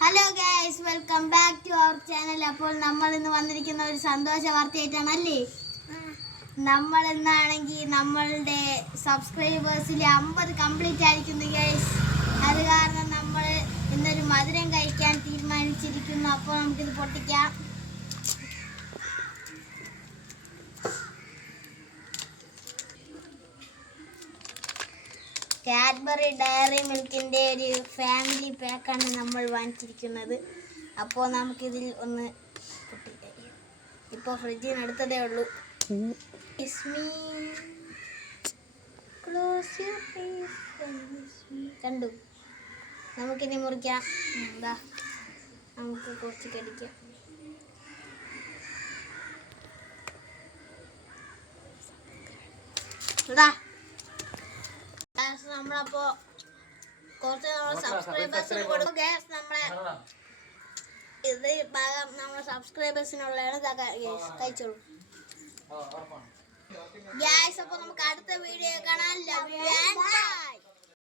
Hello guys, welcome back to our channel. അപ്പോൾ നമ്മൾ ഇന്ന് വന്നിരിക്കുന്ന ഒരു സന്തോഷ വാർത്തയായിട്ടാണല്ലേ. നമ്മൾ ഇന്നാണെങ്കിൽ നമ്മളുടെ സബ്സ്ക്രൈബേഴ്സിൽ 50 കംപ്ലീറ്റ് ആയിരിക്കുന്നു ഗൈസ്. അത് കാരണം നമ്മൾ ഇന്നൊരു മധുരം കഴിക്കാൻ തീരുമാനിച്ചിരിക്കുന്നു. അപ്പോൾ നമുക്കിത് പൊട്ടിക്കാം. കാഡ്ബറി ഡയറി മിൽക്കിൻ്റെ ഒരു ഫാമിലി പാക്കാണ് നമ്മൾ വാങ്ങിച്ചിരിക്കുന്നത്. അപ്പോൾ നമുക്കിതിൽ ഒന്ന് പൊട്ടിക്കാം. ഇപ്പോൾ ഫ്രിഡ്ജിൽ നിന്ന് എടുത്തതേ ഉള്ളൂ. കണ്ടു. നമുക്കിനി മുറിക്കാം. എന്താ, നമുക്ക് കുറച്ച് കടിക്കാം. എന്താ നമ്മളപ്പോ കുറച്ച് സബ്സ്ക്രൈബേഴ്സിന് കൊടുക്കും. ഗ്യാസ് നമ്മളെ ഇത് ഭാഗം നമ്മളെ സബ്സ്ക്രൈബേഴ്സിനുള്ളതാണ്. കഴിച്ചോളൂ ഗ്യാസ്. അപ്പൊ നമുക്ക് അടുത്ത വീഡിയോ കാണാൻ.